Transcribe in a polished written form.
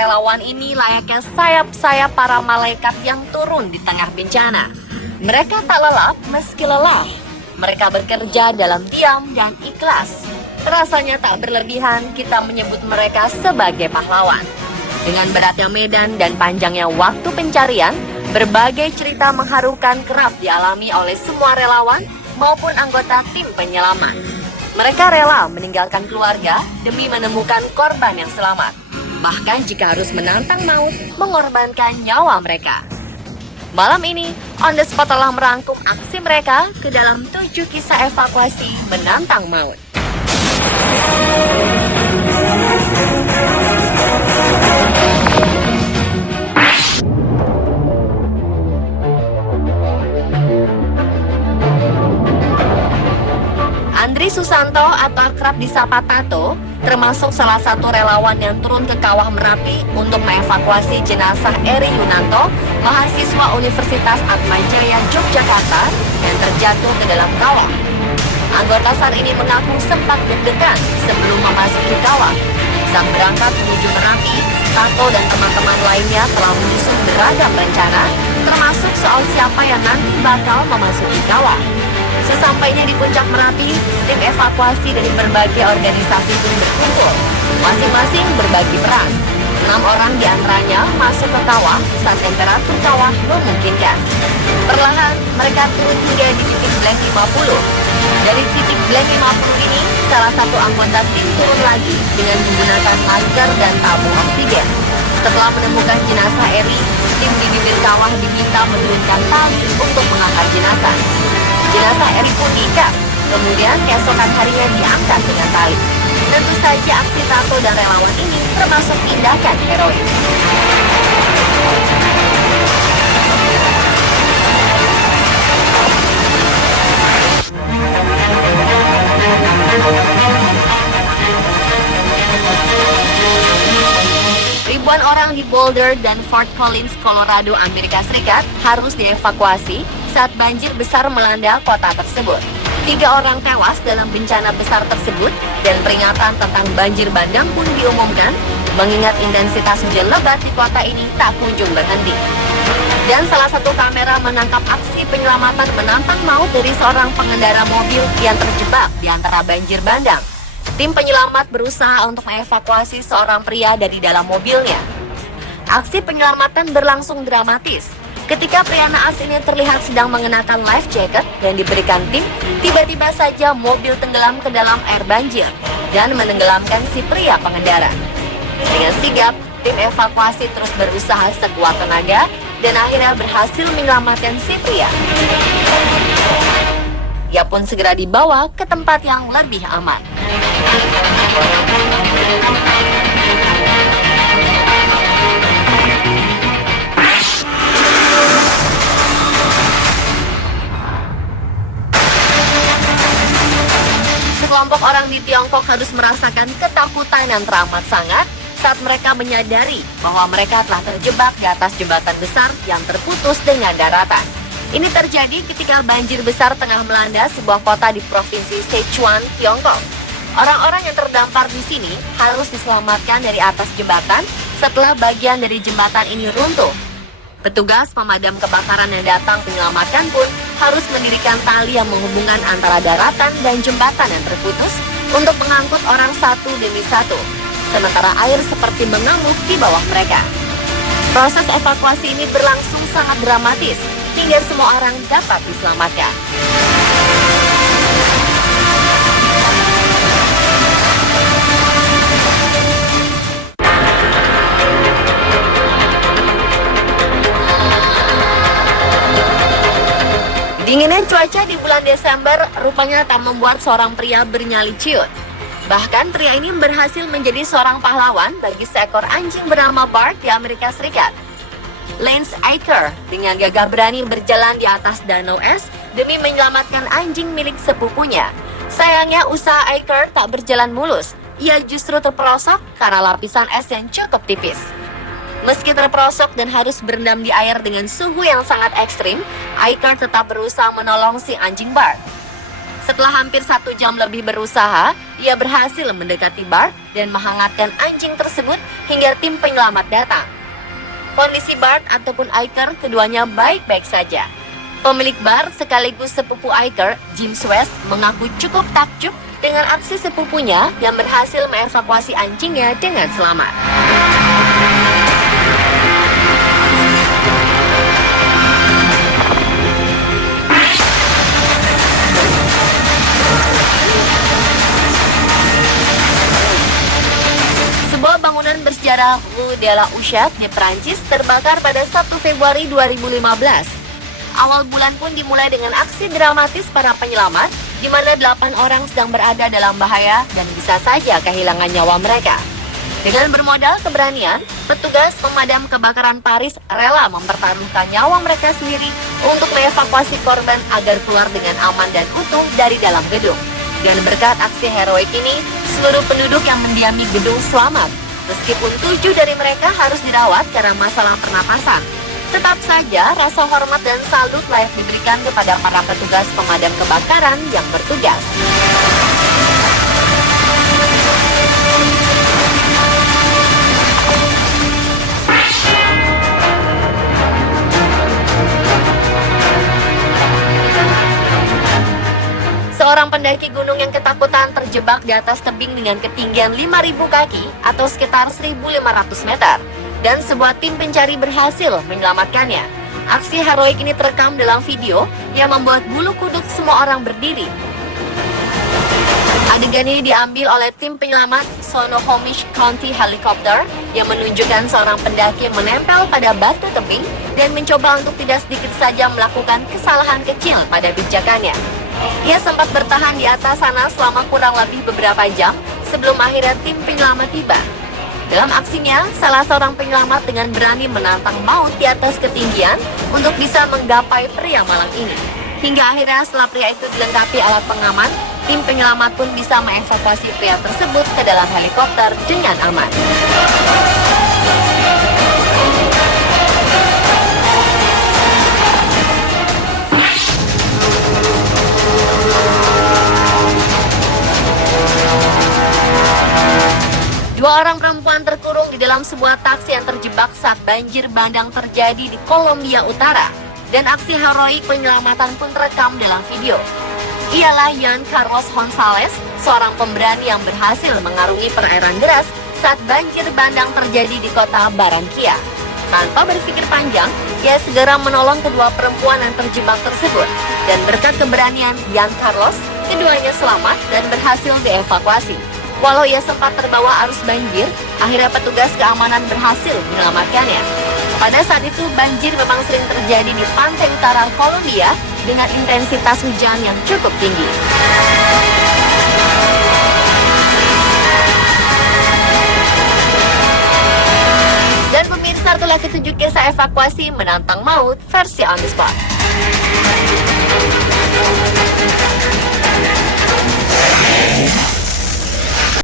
relawan ini layaknya sayap-sayap para malaikat yang turun di tengah bencana. Mereka tak lelap meski lelah. Mereka bekerja dalam diam dan ikhlas. Rasanya tak berlebihan kita menyebut mereka sebagai pahlawan. Dengan beratnya medan dan panjangnya waktu pencarian, berbagai cerita mengharukan kerap dialami oleh semua relawan maupun anggota tim penyelamat. Mereka rela meninggalkan keluarga demi menemukan korban yang selamat. Bahkan jika harus menantang maut, mengorbankan nyawa mereka. Malam ini, On The Spot telah merangkum aksi mereka ke dalam 7 kisah evakuasi menantang maut. Andri Susanto atau akrab disapa Tato termasuk salah satu relawan yang turun ke kawah Merapi untuk mengevakuasi jenazah Eri Yunanto, mahasiswa Universitas Atmajaya Yogyakarta yang terjatuh ke dalam kawah. Anggota SAR ini mengaku sempat deg-degan sebelum memasuki kawah. Saat berangkat menuju Merapi, Tato dan teman-teman lainnya telah menyusun beragam rencana, termasuk soal siapa yang nanti bakal memasuki kawah. Sesampainya di puncak Merapi, tim evakuasi dari berbagai organisasi pun berkumpul. Masing-masing berbagi peran. 6 orang diantaranya masuk ke kawah saat temperatur kawah memungkinkan. Perlahan, mereka turun hingga di titik blank 50. Dari titik blank 50 ini, salah satu anggota tim turun lagi dengan menggunakan masker dan tabung oksigen. Setelah menemukan jenazah Eri, tim di bibir kawah diminta menurunkan tali untuk mengangkat jenazah. Jenazah Eri pun diikat, kemudian keesokan harinya diangkat dengan tali. Tentu saja aksi Tato dan relawan ini termasuk tindakan heroik. Ribuan orang di Boulder dan Fort Collins, Colorado, Amerika Serikat harus dievakuasi saat banjir besar melanda kota tersebut. 3 orang tewas dalam bencana besar tersebut dan peringatan tentang banjir bandang pun diumumkan, mengingat intensitas hujan lebat di kota ini tak kunjung berhenti. Dan salah satu kamera menangkap aksi penyelamatan menantang maut dari seorang pengendara mobil yang terjebak di antara banjir bandang. Tim penyelamat berusaha untuk mengevakuasi seorang pria dari dalam mobilnya. Aksi penyelamatan berlangsung dramatis. Ketika pria naas ini terlihat sedang mengenakan life jacket dan diberikan tim, tiba-tiba saja mobil tenggelam ke dalam air banjir dan menenggelamkan si pria pengendara. Dengan sigap, tim evakuasi terus berusaha sekuat tenaga dan akhirnya berhasil menyelamatkan si pria. Ia pun segera dibawa ke tempat yang lebih aman. Sekelompok orang di Tiongkok harus merasakan ketakutan yang teramat sangat saat mereka menyadari bahwa mereka telah terjebak di atas jembatan besar yang terputus dengan daratan. Ini terjadi ketika banjir besar tengah melanda sebuah kota di provinsi Sichuan, Tiongkok. Orang-orang yang terdampar di sini harus diselamatkan dari atas jembatan setelah bagian dari jembatan ini runtuh. Petugas pemadam kebakaran yang datang menyelamatkan pun harus mendirikan tali yang menghubungkan antara daratan dan jembatan yang terputus untuk mengangkut orang satu demi satu, sementara air seperti mengamuk di bawah mereka. Proses evakuasi ini berlangsung sangat dramatis hingga semua orang dapat diselamatkan. Dinginnya cuaca di bulan Desember rupanya tak membuat seorang pria bernyali ciut. Bahkan pria ini berhasil menjadi seorang pahlawan bagi seekor anjing bernama Bart di Amerika Serikat. Lance Aker dengan gagah berani berjalan di atas danau es demi menyelamatkan anjing milik sepupunya. Sayangnya usaha Aker tak berjalan mulus. Ia justru terperosok karena lapisan es yang cukup tipis. Meski terperosok dan harus berendam di air dengan suhu yang sangat ekstrim, Aker tetap berusaha menolong si anjing Bart. Setelah hampir 1 jam lebih berusaha, ia berhasil mendekati Bart dan menghangatkan anjing tersebut hingga tim penyelamat datang. Kondisi Bart ataupun Iker keduanya baik-baik saja. Pemilik Bart sekaligus sepupu Iker, Jim West, mengaku cukup takjub dengan aksi sepupunya yang berhasil mengevakuasi anjingnya dengan selamat. Sebuah bangunan bersejarah Rue de la Huchette di Prancis terbakar pada 1 Februari 2015. Awal bulan pun dimulai dengan aksi dramatis para penyelamat, di mana 8 orang sedang berada dalam bahaya dan bisa saja kehilangan nyawa mereka. Dengan bermodal keberanian, petugas pemadam kebakaran Paris rela mempertaruhkan nyawa mereka sendiri untuk mengevakuasi korban agar keluar dengan aman dan utuh dari dalam gedung. Dan berkat aksi heroik ini, seluruh penduduk yang mendiami gedung selamat, meskipun 7 dari mereka harus dirawat karena masalah pernapasan. Tetap saja, rasa hormat dan salut layak diberikan kepada para petugas pemadam kebakaran yang bertugas. Seorang pendaki gunung yang ketakutan terjebak di atas tebing dengan ketinggian 5.000 kaki atau sekitar 1.500 meter. Dan sebuah tim pencari berhasil menyelamatkannya. Aksi heroik ini terekam dalam video yang membuat bulu kuduk semua orang berdiri. Adegan ini diambil oleh tim penyelamat Snohomish County Helicopter yang menunjukkan seorang pendaki menempel pada batu tebing dan mencoba untuk tidak sedikit saja melakukan kesalahan kecil pada pijakannya. Ia sempat bertahan di atas sana selama kurang lebih beberapa jam sebelum akhirnya tim penyelamat tiba. Dalam aksinya, salah seorang penyelamat dengan berani menantang maut di atas ketinggian untuk bisa menggapai pria malang ini. Hingga akhirnya setelah pria itu dilengkapi alat pengaman, tim penyelamat pun bisa mengevakuasi pria tersebut ke dalam helikopter dengan aman. Dua orang perempuan terkurung di dalam sebuah taksi yang terjebak saat banjir bandang terjadi di Kolombia Utara. Dan aksi heroik penyelamatan pun terekam dalam video. Ialah Juan Carlos Gonzalez, seorang pemberani yang berhasil mengarungi perairan deras saat banjir bandang terjadi di kota Barranquilla. Tanpa berpikir panjang, ia segera menolong kedua perempuan yang terjebak tersebut. Dan berkat keberanian Juan Carlos, keduanya selamat dan berhasil dievakuasi. Walau ia sempat terbawa arus banjir, akhirnya petugas keamanan berhasil menyelamatkannya. Pada saat itu, banjir memang sering terjadi di pantai utara Kolombia dengan intensitas hujan yang cukup tinggi. Dan pemirsa, itulah ketujuh kisah evakuasi menantang maut versi on the spot.